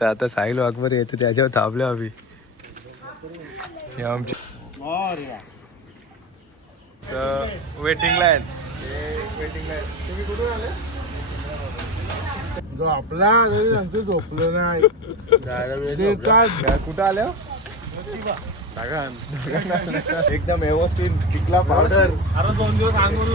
तर आता साहिल वाघमारे येते त्याच्यावर थांबलो आम्ही. आमची वेटिंग लाईन. Waiting line. तुम्ही कुठून आले? झोपला तरी झोपलो नाही. कुठं आल्या? एकदम व्यवस्थित टिकला पावडर. अरे 2 दिवस आंघोळ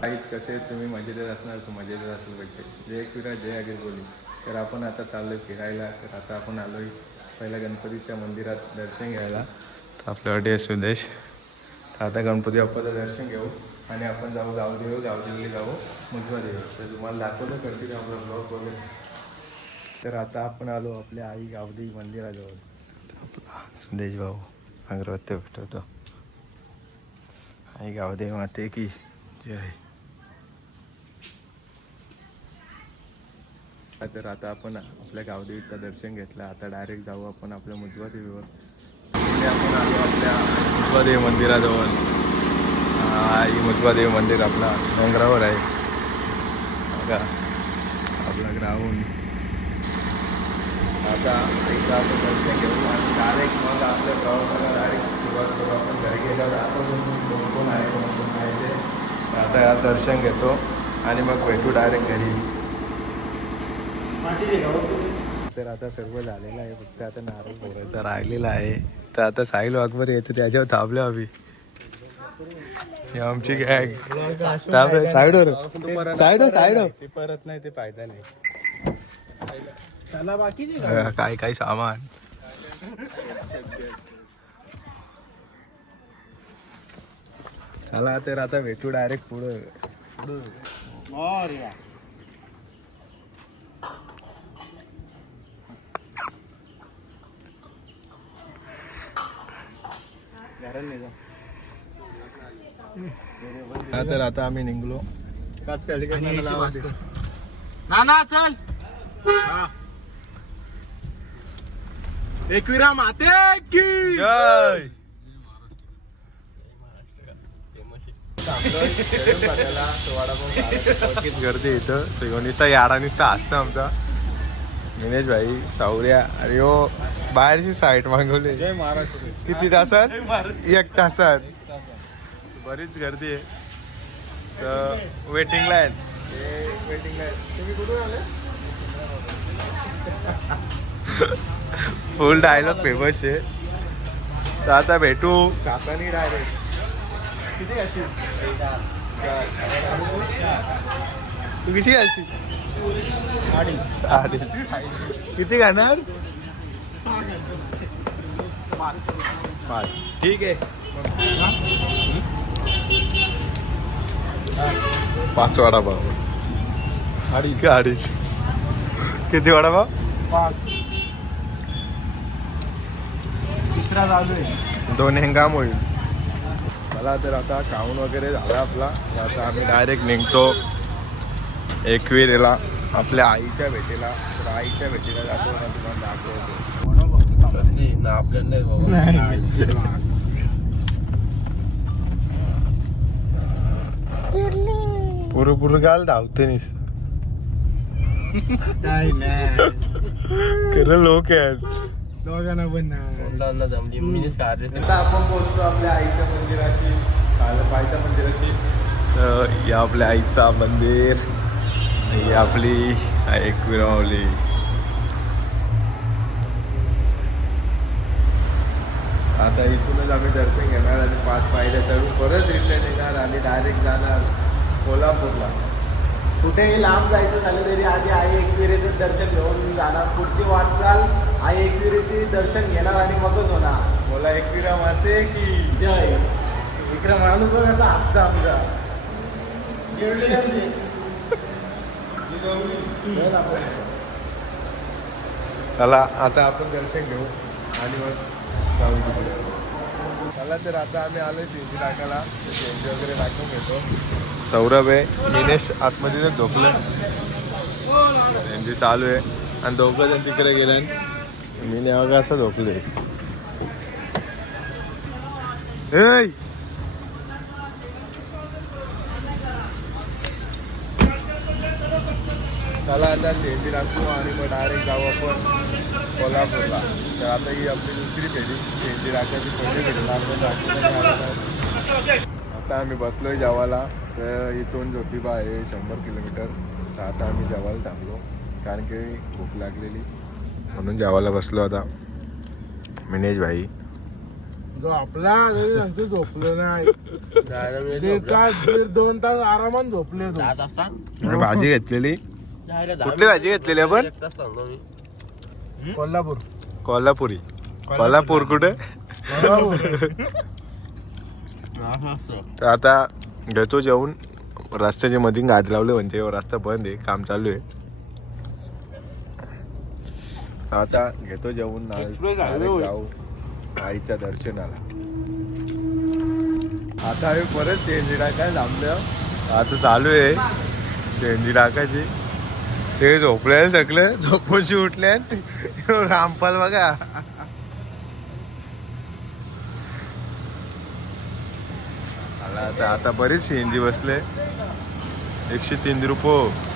काहीच कसे तुम्ही मजेदार असणार तर मजेदार असलं पाहिजे. जय फिरा जय आगीर बोली. तर आपण आता चाललोय फिरायला. तर आता आपण आलोय पहिल्या गणपतीच्या मंदिरात दर्शन घ्यायला. तर आपल्याकडे सुदेश. तर आता गणपती बाप्पाचं दर्शन घेऊ आणि आपण जाऊ गावदेवी जाऊ मुजवा देवी. तर तुम्हाला दाखवलं कंटिन्यू आपला ब्लॉग बघत. तर आता आपण आलो आपल्या आई गावदेवी मंदिराजवळ. आपला सुदेश भाऊ अगरबत्ती भेटवतो. आई गावदेवी माते की जय. तर आता आपण आपल्या गावदेवीचं दर्शन घेतलं. आता डायरेक्ट जाऊ आपण आपल्या मुजवा देवीवर. आपण आलो आपल्या मुजवा देवी मंदिराजवळ. आई मुजवा देवी मंदिर आपला डोंगरावर आहे बघा आपला ग्राउंड. आता आईचं आपण दर्शन घेऊ आणि डायरेक्ट मग आपल्या प्रवासाला डायरेक्ट सुरुवात करू. आपण घरी गेल्यावर आपण कोण आहे कोण आहे ते आता दर्शन घेतो आणि मग भेटू डायरेक्ट घरी. तर आता सर्व झालेलं आहे. फक्त आता नारळ फोडायचा राहिलेला आहे. तर आता साहिल वाघमारे येते त्याच्यावर थांबलो आम्ही. आमची गॅग साईडवर साईडवर परत नाही ते फायदा नाही. चला बाकीचे काय काय सामान. चला तर आता भेटू डायरेक्ट पुढं. तर आता आम्ही निघलो. ना चल. एकविरा माते की जय. गर्दी इथं श्रीगोनीचा याडा निसता असतं आमचा मिनेश भाई सावऱ्या. अरे हो बाहेरची साईट मागवली. जय महाराष्ट्र. किती तासात? 1 तासात. बरीच गर्दी आहे. तर वेटिंग लाईन. Waiting line. तुम्ही कुठून आले? फुल डायलॉग फेमस आहे. तर आता भेटू काकानी डायरेक्ट. किती अशी तू किती अशी? 2.5. किती खाणार? 5. ठीक आहे. 5 वडापाव. 2.5. किती वडापाव? 5. तिसरा चालू आहे. 2 हंगाम होईल. मला तर आता खाऊन वगैरे झाला आपला. आता आम्ही डायरेक्ट निघतो एकविरेला आपल्या आईच्या भेटीला. तर आईच्या भेटीला जातो ना तुम्हाला दाखवतो. ना आपल्याला नाही बाबा. पुरं गाल धावते निस. काय नाही खरं लोक आहेत. दोघांना पण आता आपण पोहोचतो आपल्या आईच्या मंदिराशी. पायच्या मंदिराशी. तर ही आपल्या आईचा मंदिर. ही आपली एकविरा माऊली. आता इथूनच आम्ही दर्शन घेणार आणि 5 पायऱ्या चढून परत रिटर्न येणार आणि डायरेक्ट जाणार कोल्हापूरला. कुठेही लांब जायचं झालं तरी आधी आई एकविरेचं दर्शन घेऊन जाणार. पुढची वाटचाल आई एकविरेची दर्शन घेणार आणि मगच होणार. मला एकविरा माते की जय. विक्रम अनुभव कसा हसता आमचा. चला आता आपण दर्शन घेऊ आणि मग जाऊ तिकडे. चला तर आता आम्ही आलो शेंजी टाकायला. शेंजी वगैरे टाकून घेतो. सौरभ आहे मिनेश आतमध्ये झोपलं. शेंजी चालू आहे आणि 2 जण तिकडे गेले. मी बघा असं झोपले. ऐ चला आता शेंडी टाकू आणि मग डायरेक्ट जाऊ आपण कोल्हापूरला. तर आता ही आपली दुसरी फेरी शेंडी टाकायची पहिली फेरीला आपण आता आम्ही बसलोय जेवायला. तर इथून ज्योतिबा आहे 100 किलोमीटर. तर आता आम्ही जेवायला थांबलो कारण की भूक लागलेली म्हणून जेवायला बसलो. आता मिनेश भाई जो आपला झोपलो नाही 2 तास आरामात झोपले तो. भाजी घेतलेली. कुठली भाजी घेतलेली आपण? कोल्हापूर. कोल्हापुरी. कोल्हापूर कुठे? तर आता घेतो जेवून. रस्त्याच्या मध्ये गाडी लावली म्हणजे रस्ता बंद आहे, काम चालू आहे. आता घेतो जेवून जाऊ आईच्या दर्शनाला. आता आम्ही परत शेंडी टाकाय थांबलं. आता चालू आहे शेंडी टाकायची. ते झोपले सगळे झोपूनशी उठले. रामपाल बघा आला. आता बरीच शेंडी बसले. 103 रुपये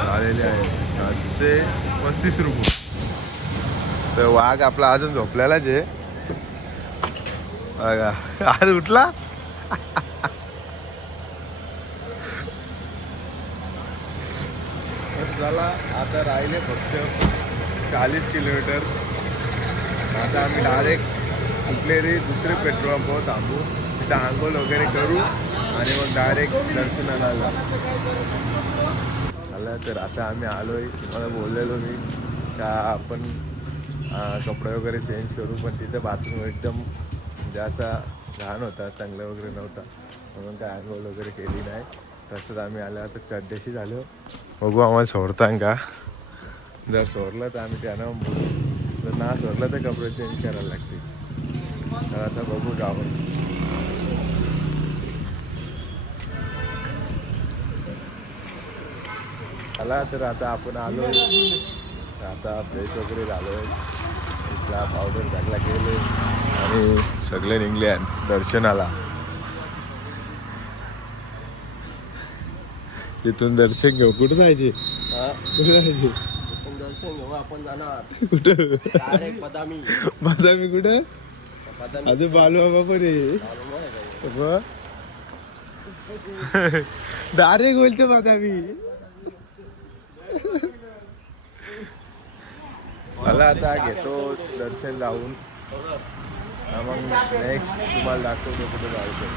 आलेले आहे. 735 रुपये. तर वाघ आपला अजून झोपलेलाच आहे बघा. आज उठला. झाला. आता राहिले फक्त 40 किलोमीटर. आता आम्ही डायरेक्ट कुठलेही दुसरे पेट्रोल पंपावर थांबू. तिथं आंघोळ वगैरे करू आणि मग डायरेक्ट दर्शनाला आला. तर आता आम्ही आलोय. तुम्हाला बोललेलो मी का आपण कपडे वगैरे चेंज करू, पण तिथं बाथरूम एकदम म्हणजे असा घाण होता, चांगलं वगैरे नव्हता म्हणून काय आंघोळ वगैरे केली नाही. तसंच आम्ही आलो. आता चड्ड्याशी झालो. बघू आम्हाला सोडतान का. जर सोडलं तर आम्ही त्यांना बोलू, जर ना सोडलं तर कपडे चेंज करायला लागतील. तर आता बघू जाऊन. आला. तर आता आपण आलो. आता फ्रेश वगैरे झालो. इथला पावडर टाकला गेले आणि सगळे निघले दर्शनाला. तिथून दर्शन घेऊ. कुठं जायचे? कुठं जायचे? दर्शन घेऊ आपण जाणार कुठं? बदामी. बदामी कुठं? अजून बालूबाबा पण आहे. डायरेक्ट बोलतो बदामी. मला आता घेतो दर्शन जाऊन. मग नेक्स्ट तुम्हाला दाखवतो कुठं जायचं.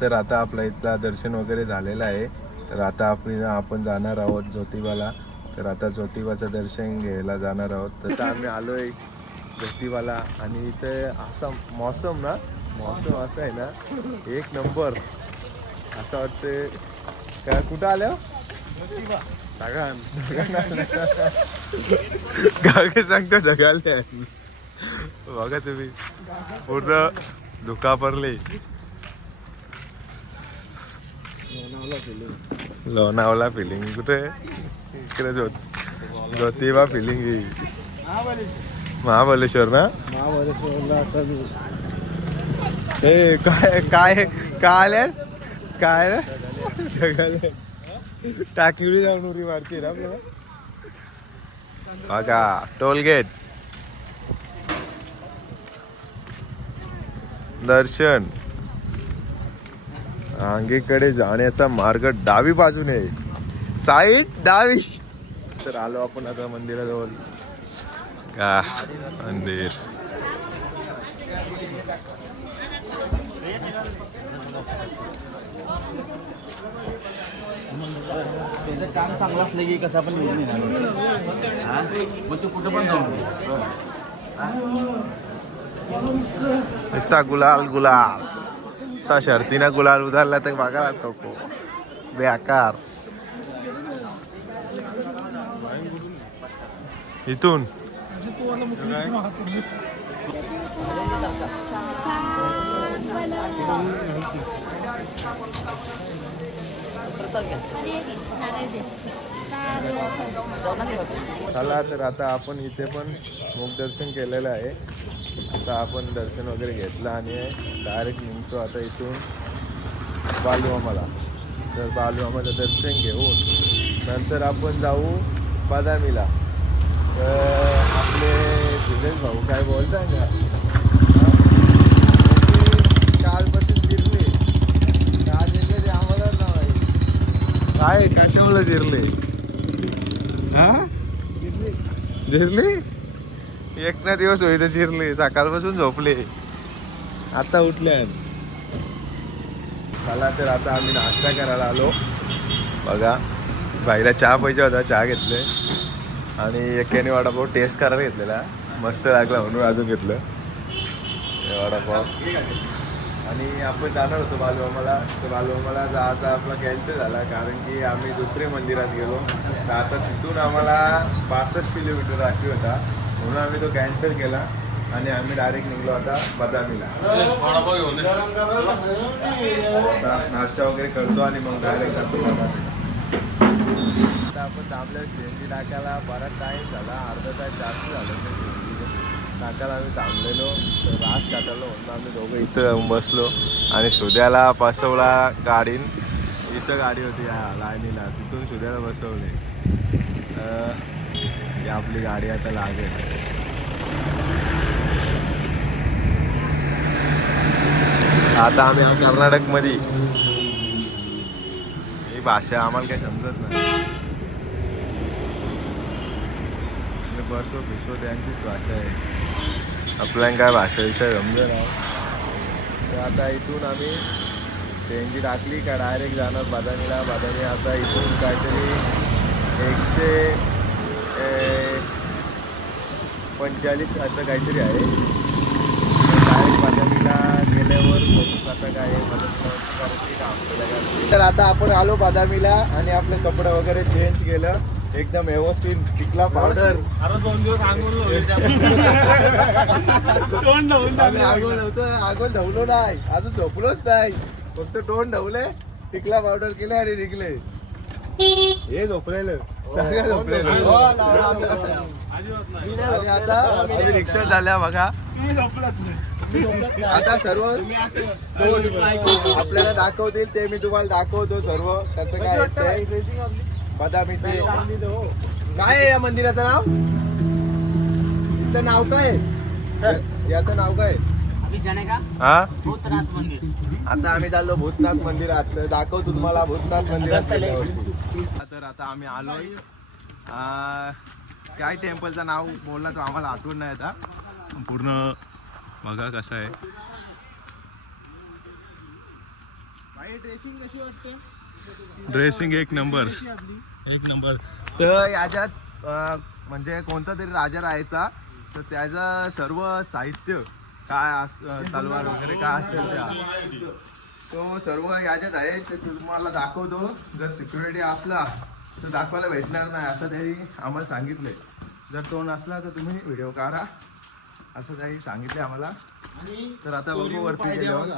तर आता आपलं इथला दर्शन वगैरे झालेलं आहे. तर आता आपण जाणार आहोत ज्योतिबाला. तर आता ज्योतिबाचं दर्शन घ्यायला जाणार आहोत. तर आम्ही आलोय ज्योतिबाला आणि इथे असा मौसम असं आहे ना, एक नंबर. असं वाटतं काय कुठं आलं काय सांगतो ढगाले. बघा तुम्ही पूर्ण धुका पडले. लोणावळा फिलिंग कुठे? इकडे ज्योतिबा फिलिंग ही महाबळेश्वर ना. हे काय काय काय आले काय टाकली जाऊन उडी मारते ना आपल्याला. बघा टोलगेट दर्शन. आंगेकडे जाण्याचा मार्ग डावी बाजूने, साईड डावी. तर आलो आपण आता मंदिराजवळ. का मंदिर त्याचं काम चांगलं असलं की कसं आपण निवडून येणार मग तू कुठं पण जाऊन नुसता गुलाल गुलाल सा शर्तीनं गुलाल उधळला तर बघा तो बेकार इथून चला तर आता आपण इथे पण मुखदर्शन केलेलं आहे. आता आपण दर्शन वगैरे घेतलं आणि डायरेक्ट निघतो आता इथून बालूमामाला. तर बालूमामाचं दर्शन घेऊन नंतर आपण जाऊ बदामीला. तर आपले सुरेश भाऊ काय बोलताय का कालपासून जिरले का जिरले ते आम्हाला नाव आहे काय कशामुळे जिरले जिरले एक ना दिवस होईल जिरले सकाळपासून झोपले आता उठले. चला तर आता आम्ही नाश्ता करायला आलो. बघा बाईला चहा पाहिजे होता चहा घेतले आणि एकाने वडापाव टेस्ट करायला घेतलेला मस्त लागला म्हणून अजून घेतलं वडापाव. आणि आपण जाणार होतो बालूमामाला. तर बालूमामाला जायचा आपला कॅन्सल झाला कारण की आम्ही दुसऱ्या मंदिरात गेलो. तर आता तिथून आम्हाला 65 किलोमीटर राखी होता म्हणून आम्ही तो कॅन्सल केला आणि आम्ही डायरेक्ट निघलो आता बदामीला. नाश्ता वगैरे करतो आणि मग डायरेक्ट जातो बदामीला. आता आपण थांबल्या शेंडी टाकायला बराच टाईम झाला अर्धा तास जास्त झालं. टाकायला आम्ही थांबलेलो तर रास काढलो म्हणून आम्ही दोघं इथं बसलो आणि सुद्याला बसवला गाडीन. इथं गाडी होती ह्या लाईनीला तिथून सुद्याला बसवले. ही आपली गाडी आता लागेल. आता आम्ही कर्नाटकमध्ये ही भाषा आम्हाला काही समजत नाही. बसो भिसो त्यांचीच भाषा आहे आपल्याला काय भाषेविषयी समजत नाही. तर आता इथून आम्ही सीएनजी टाकली का डायरेक्ट जाणार बदामीला. बदामी आता इथून काहीतरी 145 असं काहीतरी आहे. डायरेक्ट बदामीला गेल्यावर बघू कसं काय तर आता आपण आलो बदामीला आणि आपले कपडे वगैरे चेंज केलं एकदम व्यवस्थित. टिकला पावडर आगोल धवलो नाही अजून झोपलोच नाही फक्त तोंड धवले टिकला पावडर केले आणि निघले. हे झोपलेलं सगळं झोपलेलं. आणि आता आम्ही रिक्षा झाल्या बघा. आता सर्व आपल्याला दाखवतील ते मी तुम्हाला दाखवतो सर्व कसं काय बदामीचे. काय आहे या मंदिराचं नाव? इथं नाव काय याचं नाव काय? हा आता आम्ही चाललो भूतनाथ मंदिरात. दाखवतो तुम्हाला भूतनाथ मंदिरात. तर आता आम्ही आलोय काय टेम्पलचं नाव बोलला तो आम्हाला आठवण नाही आता पूर्ण. बघा कसं आहे ड्रेसिंग कशी वाटते? ड्रेसिंग एक नंबर एक नंबर. तर याच्यात म्हणजे कोणता तरी राजा राहायचा तर त्याचं सर्व साहित्य काय तलवार वगैरे काय असेल त्या तो सर्व याच्यात आहे. ते तुम्हाला दाखवतो. जर सिक्युरिटी असला तर दाखवायला भेटणार नाही असं त्यांनी आम्हाला सांगितलंय. जर तो नसला तर तुम्ही व्हिडिओ काढा असं काही सांगितले आम्हाला. तर आता बघू वरती गेल्यावर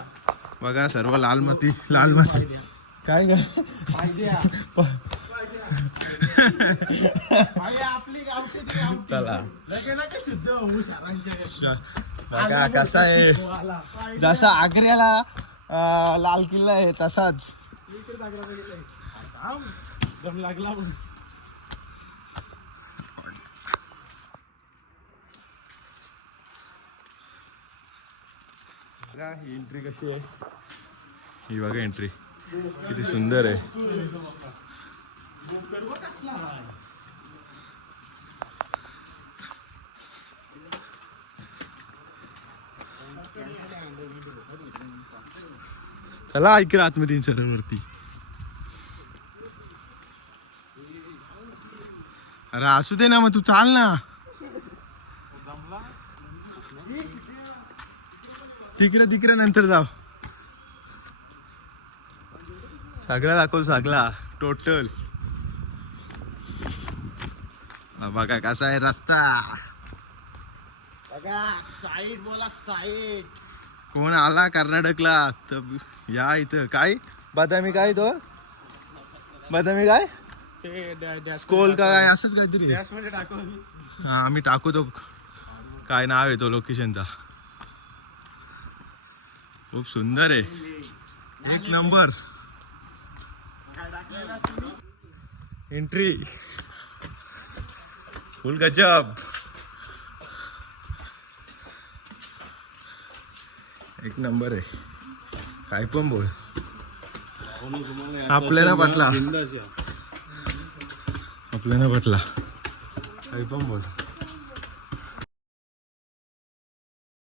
बघा सर्व लाल माती काय ग चला बघा कसा आहे जसा आग्र्याला लाल किल्ला आहे तसाच लागला. बघा ही एंट्री कशी आहे. ही बघा एंट्री किती सुंदर आहे. चला ऐक आतमध्ये सरळ वरती अरे असू दे ना मग तू चाल ना. तिकडे नंतर जाऊ. सगळा दाखव सगळा टोटल. बघा कसा आहे रस्ता. साईड बोला साईड. कोण आला कर्नाटकला तर या इथं. काय बदामी काय तो बदामी काय स्कोल का काय असंच काहीतरी. हा आम्ही टाकू तो. काय नाव आहे तो लोकेशनचा. खूप सुंदर आहे. एक नंबर. एंट्री फुल गजब. एक नंबर आहे. काय पण बोल. आपल्याला पटला. आपल्याला पटला. काय पण बोल.